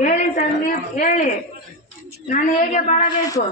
ಹೇಳಿ ಸಂದೀಪ್, ಹೇಳಿ. ನಾನು ಹೇಗೆ ಬಾಳಬೇಕು?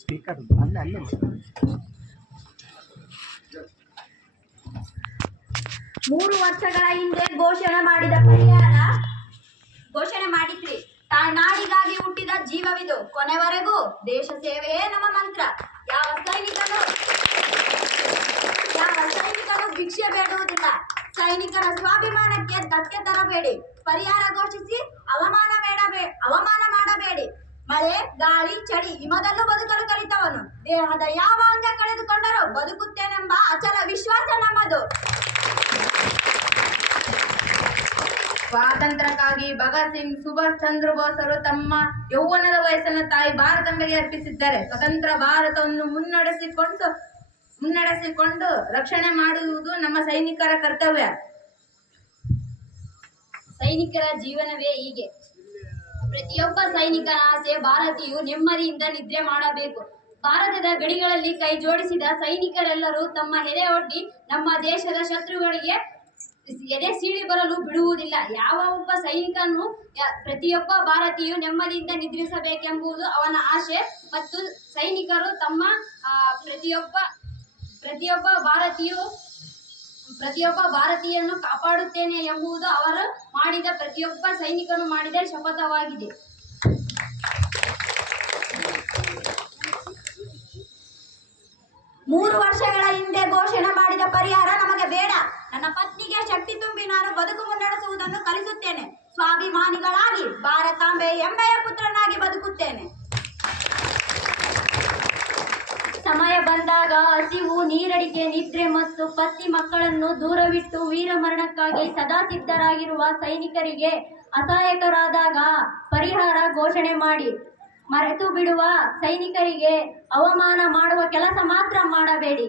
ಸ್ಪೀಕರ್ ಅಲ್ಲೇ ಅಲ್ಲೇ 3 ವರ್ಷಗಳ ಹಿಂದೆ ಘೋಷಣೆ ಮಾಡಿದ್ರಿ. ನಾಡಿಗಾಗಿ ಹುಟ್ಟಿದ ಜೀವವಿದು, ಕೊನೆವರೆಗೂ ದೇಶ ಸೇವೆಯೇ ನಮ್ಮ ಮಂತ್ರ. ಯಾವ ಸೈನಿಕನು ಭಿಕ್ಷೆ ಬೇಡುವುದಿಲ್ಲ. ಸೈನಿಕರ ಸ್ವಾಭಿಮಾನಕ್ಕೆ ಧಕ್ಕೆ ತರಬೇಡಿ. ಪರಿಹಾರ ಘೋಷಿಸಿ ಅವಮಾನ ಮಾಡಬೇಡಿ. ಮಳೆ, ಗಾಳಿ, ಚಳಿ ಹಿಮದಲ್ಲೂ ಬದುಕಲು ಕಲಿತವನು. ದೇಹದ ಯಾವ ಅಂಗ ಕಳೆದುಕೊಂಡರೂ ಬದುಕುತ್ತೇನೆಂಬ ಅಚಲ ವಿಶ್ವಾಸ ನಮ್ಮದು. ಸ್ವಾತಂತ್ರ್ಯಕ್ಕಾಗಿ ಭಗತ್ ಸಿಂಗ್, ಸುಭಾಷ್ ಚಂದ್ರ ಬೋಸರು ತಮ್ಮ ಯೌವನದ ವಯಸ್ಸನ್ನು ತಾಯಿ ಭಾರತಾಂಬೆಗೆ ಅರ್ಪಿಸಿದ್ದಾರೆ. ಸ್ವತಂತ್ರ ಭಾರತವನ್ನು ಮುನ್ನಡೆಸಿಕೊಂಡು ರಕ್ಷಣೆ ಮಾಡುವುದು ನಮ್ಮ ಸೈನಿಕರ ಕರ್ತವ್ಯ. ಸೈನಿಕರ ಜೀವನವೇ ಹೀಗೆ. ಪ್ರತಿಯೊಬ್ಬ ಸೈನಿಕನ ಆಸೆ ಭಾರತೀಯು ನೆಮ್ಮದಿಯಿಂದ ನಿದ್ರೆ ಮಾಡಬೇಕು. ಭಾರತದ ಗಡಿಗಳಲ್ಲಿ ಕೈ ಜೋಡಿಸಿದ ಸೈನಿಕರೆಲ್ಲರೂ ತಮ್ಮ ಎದೆ ಒಡ್ಡಿ ನಮ್ಮ ದೇಶದ ಶತ್ರುಗಳಿಗೆ ಎದೆ ಸೀಳಿ ಬರಲು ಬಿಡುವುದಿಲ್ಲ. ಯಾವ ಒಬ್ಬ ಸೈನಿಕನು ಪ್ರತಿಯೊಬ್ಬ ಭಾರತೀಯು ನೆಮ್ಮದಿಯಿಂದ ನಿದ್ರಿಸಬೇಕೆಂಬುದು ಅವನ ಆಶೆ. ಮತ್ತು ಸೈನಿಕರು ತಮ್ಮ ಪ್ರತಿಯೊಬ್ಬ ಭಾರತೀಯನನ್ನು ಕಾಪಾಡುತ್ತೇನೆ ಎಂಬುದು ಅವರು ಮಾಡಿದ ಪ್ರತಿಯೊಬ್ಬ ಸೈನಿಕನು ಮಾಡಿದ ಶಪಥವಾಗಿದೆ. ಮೂರು ವರ್ಷಗಳ ಹಿಂದೆ ಘೋಷಣೆ ಮಾಡಿದ ಪರಿಹಾರ ನಮಗೆ ಬೇಡ. ನನ್ನ ಪತ್ನಿಗೆ ಶಕ್ತಿ ತುಂಬಿ ನಾನು ಬದುಕು ಮುನ್ನಡೆಸುವುದನ್ನು ಕಲಿಸುತ್ತೇನೆ. ಸ್ವಾಭಿಮಾನಿಗಳಾಗಿ ಭಾರತಾಂಬೆ ಹೆಮ್ಮೆಯ ಪುತ್ರನಾಗಿ ಬದುಕುತ್ತೇನೆ. ಸಮಯ ಬಂದಾಗ ಹಸಿವು, ನೀರಡಿಕೆ, ನಿದ್ರೆ ಮತ್ತು ಪತಿ ಮಕ್ಕಳನ್ನು ದೂರವಿಟ್ಟು ವೀರಮರಣಕ್ಕಾಗಿ ಸದಾ ಸಿದ್ಧರಾಗಿರುವ ಸೈನಿಕರಿಗೆ ಅಸಹಾಯಕರಾದಾಗ ಪರಿಹಾರ ಘೋಷಣೆ ಮಾಡಿ. ಮರೆತು ಬಿಡುವ ಸೈನಿಕರಿಗೆ ಅವಮಾನ ಮಾಡುವ ಕೆಲಸ ಮಾತ್ರ ಮಾಡಬೇಡಿ.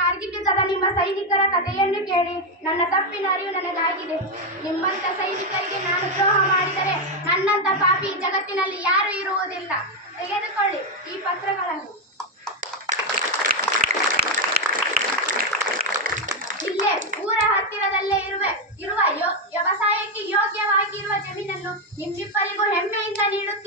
ಕಾರ್ಗಿಲ್ ಯುದ್ಧದ ನಿಮ್ಮ ಸೈನಿಕರ ಕಥೆಯನ್ನು ಕೇಳಿ ನನ್ನ ತಪ್ಪಿನ ಅರಿವು ನನಗಾಗಿದೆ. ನಿಮ್ಮಂತ ಸೈನಿಕರಿಗೆ ನಾನು ದ್ರೋಹ ಮಾಡಿದರೆ ನನ್ನಂತ ಪಾಪಿ ಜಗತ್ತಿನಲ್ಲಿ ಯಾರು ಇರುವುದಿಲ್ಲ. ತೆಗೆದುಕೊಳ್ಳಿ ಈ ಪತ್ರಗಳನ್ನು. ಇಲ್ಲೇ ಊರ ಹತ್ತಿರದಲ್ಲೇ ಇರುವ ವ್ಯವಸಾಯಕ್ಕೆ ಯೋಗ್ಯವಾಗಿರುವ ಜಮೀನನ್ನು ನಿಮ್ಮಿಬ್ಬರಿಗೂ ಹೆಮ್ಮೆಯಿಂದ ನೀಡುತ್ತೇನೆ.